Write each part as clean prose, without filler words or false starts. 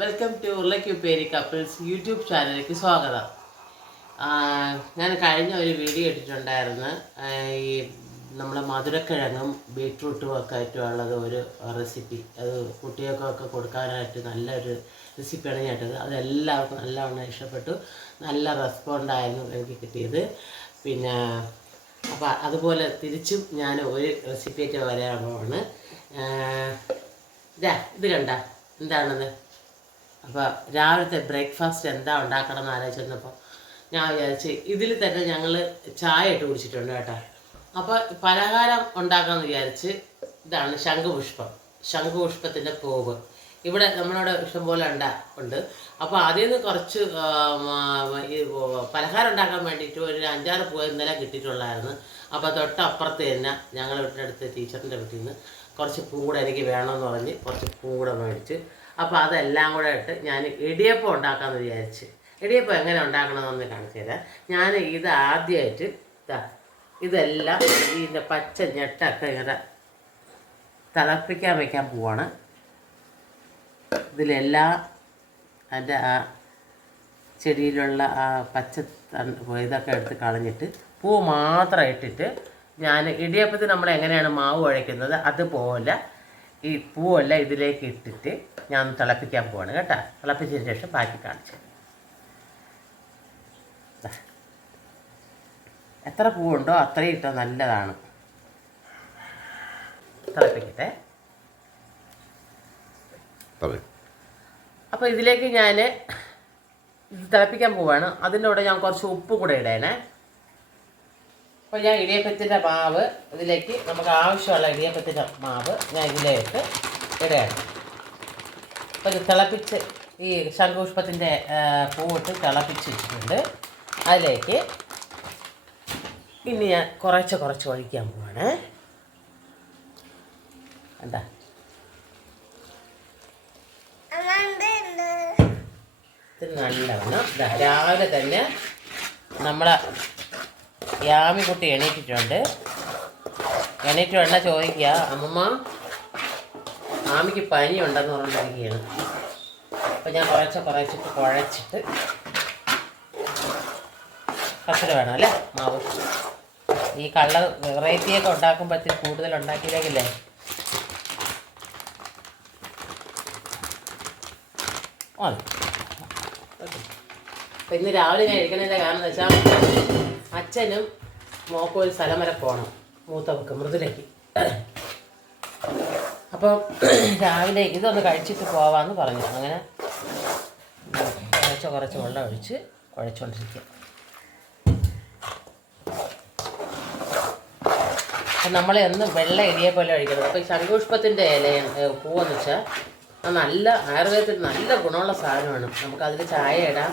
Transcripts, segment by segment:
Welcome to ഉരുളക്കുപ്പേരി couples YouTube ചാനലിലേക്ക് സ്വാഗതം. ഞാൻ കഴിഞ്ഞ ഒരു വീഡിയോ ഇട്ടിട്ടുണ്ടായിരുന്നു. ഈ നമ്മളെ മധുരക്കിഴങ്ങും ബീട്രൂട്ടും ഒക്കെ ആയിട്ടുള്ളത് ഒരു റെസിപ്പി. അത് കുട്ടികൾക്കൊക്കെ കൊടുക്കാനായിട്ട് നല്ലൊരു റെസിപ്പിയാണ് ഞാൻ ഇട്ടത്. അതെല്ലാവർക്കും നല്ലവണ്ണം ഇഷ്ടപ്പെട്ടു. നല്ല റെസ്പോണ്ടായിരുന്നു എനിക്ക് കിട്ടിയത്. പിന്നെ അപ്പോൾ അതുപോലെ തിരിച്ചും ഞാൻ ഒരു റെസിപ്പിയായിട്ട് വരാനുള്ളതാണ്. ഇത് കണ്ട എന്താണത്? അപ്പോൾ രാവിലത്തെ ബ്രേക്ക്ഫാസ്റ്റ് എന്താ ഉണ്ടാക്കണം എന്ന് ആലോചിച്ചിരുന്നപ്പോൾ ഞാൻ വിചാരിച്ച് ഇതിൽ തന്നെ ഞങ്ങൾ ചായ ഇട്ട് കുടിച്ചിട്ടുണ്ട് കേട്ടോ. അപ്പോൾ പലഹാരം ഉണ്ടാക്കാമെന്ന് വിചാരിച്ച് ഇതാണ് ശംഖുപുഷ്പത്തിൻ്റെ പൂവ്. ഇവിടെ നമ്മളിവിടെ ഇഷ്ടംപോലെ ഉണ്ട്. അപ്പോൾ അതിൽ നിന്ന് കുറച്ച് പലഹാരം ഉണ്ടാക്കാൻ വേണ്ടിയിട്ട് ഒരു 5-6 പൂവ് ഇന്നലെ കിട്ടിയിട്ടുള്ളായിരുന്നു. അപ്പോൾ തൊട്ടപ്പുറത്ത് തന്നെ ഞങ്ങൾ വീട്ടിൻ്റെ അടുത്ത് ടീച്ചറിൻ്റെ വീട്ടിൽ നിന്ന് കുറച്ച് പൂ കൂടെ എനിക്ക് വേണമെന്ന് പറഞ്ഞ് കുറച്ച് പൂ കൂടെ മേടിച്ച്, അപ്പോൾ അതെല്ലാം കൂടെ ഇട്ട് ഞാൻ ഇടിയപ്പം ഉണ്ടാക്കാമെന്ന് വിചാരിച്ച്. ഇടിയപ്പം എങ്ങനെ ഉണ്ടാക്കണമെന്നൊന്ന് കാണിച്ചു തരാം. ഞാൻ ഇത് ആദ്യമായിട്ട് ഇതെല്ലാം ഇതിൻ്റെ പച്ച ഞെട്ടൊക്കെ ഇങ്ങനെ തിളപ്പിക്കാൻ വയ്ക്കാൻ പോവാണ്. ഇതിലെല്ലാം അതിൻ്റെ ആ ചെടിയിലുള്ള ആ പച്ച ഇതൊക്കെ എടുത്ത് കളഞ്ഞിട്ട് പൂ മാത്രം ഇട്ടിട്ട് ഞാൻ ഇടിയപ്പത്തിന് നമ്മൾ എങ്ങനെയാണ് മാവ് കുഴയ്ക്കുന്നത് അതുപോലെ ഈ പൂവെല്ലാം ഇതിലേക്ക് ഇട്ടിട്ട് ഞാൻ തിളപ്പിക്കാൻ പോവാണ് കേട്ടോ. തിളപ്പിച്ചതിന് ശേഷം ബാക്കി കാണിച്ചു. എത്ര പൂവുണ്ടോ അത്രയും ഇട്ടാൽ നല്ലതാണ്. തിളപ്പിക്കട്ടെ. അപ്പോൾ ഇതിലേക്ക് ഞാൻ തിളപ്പിക്കാൻ പോവാണ്. അതിൻ്റെ കൂടെ ഞാൻ കുറച്ച് ഉപ്പ് കൂടെ ഇടേണേ. അപ്പോൾ ഞാൻ ഇടിയപ്പത്തിൻ്റെ മാവ് ഇതിലേക്ക് നമുക്ക് ആവശ്യമുള്ള ഇടിയപ്പത്തിൻ്റെ മാവ് ഞാൻ ഇതിലേക്ക് ഇടുകയാണ്. അപ്പോൾ ഇത് തിളപ്പിച്ച് ഈ ശംഖുപുഷ്പത്തിൻ്റെ പൂവിട്ട് തിളപ്പിച്ച് വെച്ചിട്ടുണ്ട്. അതിലേക്ക് ഇനി ഞാൻ കുറച്ച് ഒഴിക്കാൻ പോവാണ്. എന്താ ഇത് നല്ലവണ്ണം രാവിലെ തന്നെ നമ്മളെ യാമിക്കുട്ടി എണീറ്റിട്ടുണ്ട്. എണീറ്റ് വേണ്ട ചോദിക്കുക, അമ്മമ്മ ആമിക്ക് പനി ഉണ്ടെന്ന് പറഞ്ഞിരിക്കുകയാണ്. അപ്പം ഞാൻ കുറച്ചിട്ട് കുഴച്ചിട്ട് കസര വേണം അല്ലേ മാവ്. ഈ കളർ വെറൈറ്റിയൊക്കെ ഉണ്ടാക്കുമ്പോഴത്തേക്ക് കൂടുതൽ ഉണ്ടാക്കിയില്ലെങ്കിലേ മതി. അപ്പം ഇന്ന് രാവിലെ ഞാൻ ഇരിക്കണതിൻ്റെ കാരണം എന്ന് വെച്ചാൽ അച്ഛനും മോക്കും ഒരു സ്ഥലം വരെ പോകണം, മൂത്തവർക്ക് മൃദുലയ്ക്ക്. അപ്പം രാവിലെ ഇതൊന്ന് കഴിച്ചിട്ട് പോവാമെന്ന് പറഞ്ഞു. അങ്ങനെ കുറച്ച് വെള്ളം ഒഴിച്ച് കുഴച്ചുകൊണ്ടിരിക്കുക. അപ്പം നമ്മൾ എന്ന് വെള്ള ഇടിയെ പോലെ ഒഴിക്കണം. അപ്പോൾ ഈ ശംഖുപുഷ്പത്തിൻ്റെ പൂവെന്ന് വെച്ചാൽ നല്ല ആയുർവേദത്തിൽ നല്ല ഗുണമുള്ള സാധനമാണ്. നമുക്കതിൽ ചായ ഇടാം,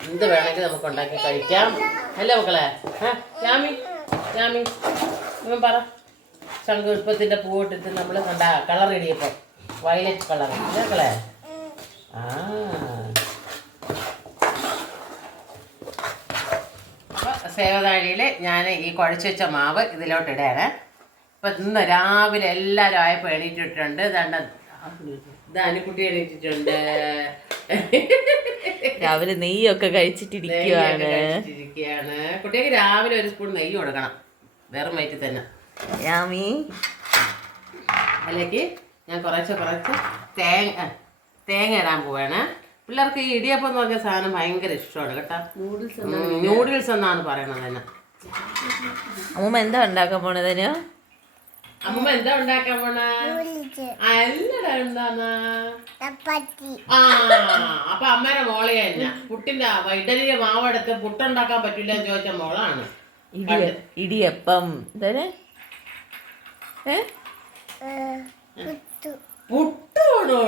എന്ത് വേണമെങ്കിൽ നമുക്ക് ഉണ്ടാക്കി കഴിക്കാം അല്ലേ മക്കളെ? യാമി ഇവൻ പറ. ശംഖുപുഷ്പത്തിൻ്റെ പൂവിട്ടിട്ട് നമ്മൾ കണ്ട കളർ ഇടിയപ്പം, വയലറ്റ് കളർ മക്കളെ. സേവതാഴിയിൽ ഞാൻ ഈ കുഴച്ച് വെച്ച മാവ് ഇതിലോട്ട് ഇടാണ്. ഇപ്പം ഇന്ന് രാവിലെ എല്ലാവരും ആയപ്പോൾ എണീറ്റിട്ടുണ്ട്. ദാനിക്കുട്ടി എണീറ്റിട്ടുണ്ട്. രാവിലെ നെയ്യൊക്കെ കഴിച്ചിട്ടിരിക്കുകയാണ്. കുട്ടിക്ക് രാവിലെ ഒരു സ്പൂൺ നെയ്യ് കൊടുക്കണം, വെറും വയറ്റിൽ തന്നെ. അതിലേക്ക് ഞാൻ കുറച്ച് തേങ്ങ ഇടാൻ പോവാണ്. പിള്ളേർക്ക് ഈ ഇടിയപ്പം എന്ന് പറഞ്ഞ സാധനം ഭയങ്കര ഇഷ്ടമാണ് കേട്ടോ. നൂഡിൽസ് എന്നാണ് പറയണത് തന്നെ. അമ്മൂമ്മ എന്താ ഉണ്ടാക്കാൻ പോണതിന്? അമ്മ എന്താ ഉണ്ടാക്കാൻ പോണ? അല്ലടാ എന്താണ്? അപ്പൊ അമ്മേടെ മോളെ തന്നെ പുട്ടിന്റെ ഇഡലിയുടെ മാവെടുത്ത് പുട്ടുണ്ടാക്കാൻ പറ്റില്ല എന്ന് ചോദിച്ച മോളാണ്. ഇടിയപ്പം പുട്ടാണോ?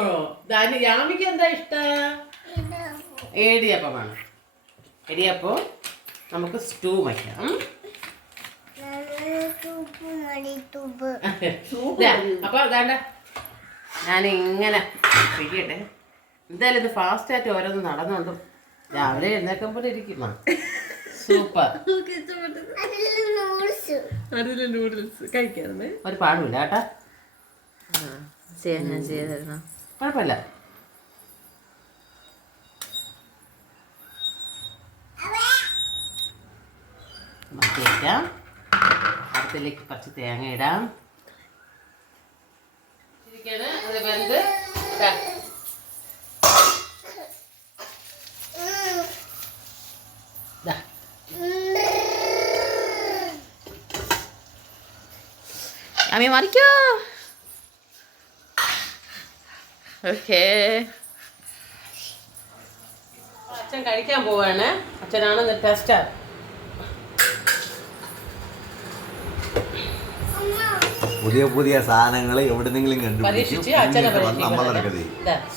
യാമിക്ക് എന്താ ഇഷ്ടം? ഇടിയപ്പമാണ്. ഇടിയപ്പം നമുക്ക് സ്റ്റൂ വയ്ക്കാം. അപ്പൊ അതാണ്ട ഞാനിങ്ങനെ പിടിക്കട്ടെ. എന്തായാലും ഇത് ഫാസ്റ്റായിട്ട് ഓരോന്ന് നടന്നുകൊണ്ട് രാവിലെ എഴുന്നേക്കുമ്പോൾ ഇരിക്കും. സൂപ്പർ. ഒരു പാടില്ല കേട്ടാ. ഞാൻ ചെയ്തായിരുന്നു. കുഴപ്പമില്ല. മാറ്റാം. അടുത്തിലേക്ക് കുറച്ച് തേങ്ങ ഇടാം. അത് വെന്ത് അമ്മ മറിക്കോ. ഓക്കേ, അച്ഛൻ കഴിക്കാൻ പോവാണ്. അച്ഛനാണ് ടെസ്റ്റർ. പുതിയ പുതിയ സാധനങ്ങൾ എവിടെന്നെങ്കിലും കണ്ടുപിടിച്ച് നമ്മളെടുക്കത്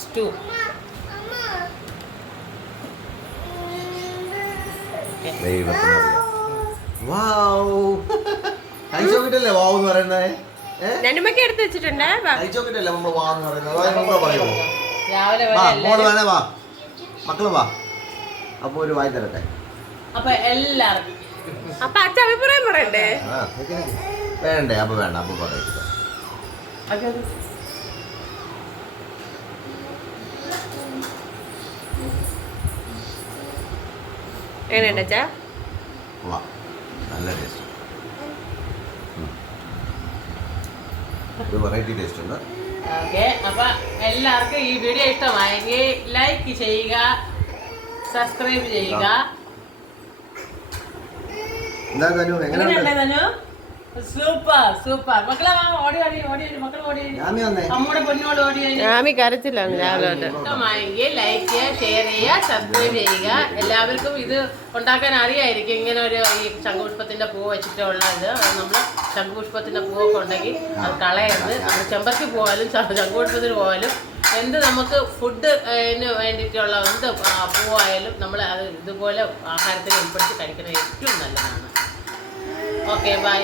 സ്റ്റൂ. കഴിച്ചോക്കിട്ടല്ലേ വാവ് എന്ന് പറയുന്നത്? രണ്ടുമൊക്കെ എടുത്ത് വെച്ചിട്ടുണ്ട്. കഴിച്ചോക്കിട്ടല്ലേ നമ്മൾ വാവ് എന്ന് പറയുന്നത്? പറയുമോ? രാവിലെ വാ മോള് വേണേ വാ, മക്കള് വാ. അപ്പൊ ഒരു വായി തരട്ടെ. അപ്പൊ എല്ലാവർക്കും അപ്പൊ അച്ഛൻ അഭിപ്രായം പറയണ്ടേ? വേണ്ടേ? അപ്പൊ വേണ്ട, അപ്പൊ പറയില്ല. എങ്ങനെയുണ്ട് അച്ഛാ? നല്ല ടേസ്റ്റ്, ഒരു വെറൈറ്റി ടേസ്റ്റ് ഉണ്ട്. ഓക്കെ, അപ്പൊ എല്ലാവർക്കും ഈ വീഡിയോ ഇഷ്ടമായെങ്കിൽ ലൈക്ക് ചെയ്യുക, സബ്സ്ക്രൈബ് ചെയ്യുക. എന്താ തനു, എങ്ങനെയുണ്ട്? തനു സൂപ്പർ സൂപ്പർ. മക്കളെ ഓടി ഓടി ഓടി മക്കൾ ഓടി, അമ്മൂടെ പൊന്നോട് ഓടി. ആമി കരച്ചിലാണ് രാവിലെ. ഇഷ്ടമായെങ്കിൽ ലൈക്ക് ചെയ്യുക, ഷെയർ ചെയ്യുക, സബ്സ്ക്രൈബ് ചെയ്യുക. എല്ലാവർക്കും ഇത് ഉണ്ടാക്കാൻ അറിയായിരിക്കും. ഇങ്ങനെ ഒരു ഈ ശംഖുപുഷ്പത്തിന്റെ പൂവ് വെച്ചിട്ടുള്ള ഇത്. നമ്മൾ ശംഖുപുഷ്പത്തിന്റെ പൂവൊക്കെ ഉണ്ടെങ്കിൽ അത് കളയരുത്. നമ്മൾ ചെമ്പരത്തി പോയാലും ശംഖുപുഷ്പത്തിന് പോയാലും എന്ത് നമുക്ക് ഫുഡ് വേണ്ടിയിട്ടുള്ള എന്ത് പൂവായാലും നമ്മൾ അത് ഇതുപോലെ ആഹാരത്തിൽ ഉൾപ്പെടുത്തി കഴിക്കുന്നത് ഏറ്റവും നല്ലതാണ്. Okay, by.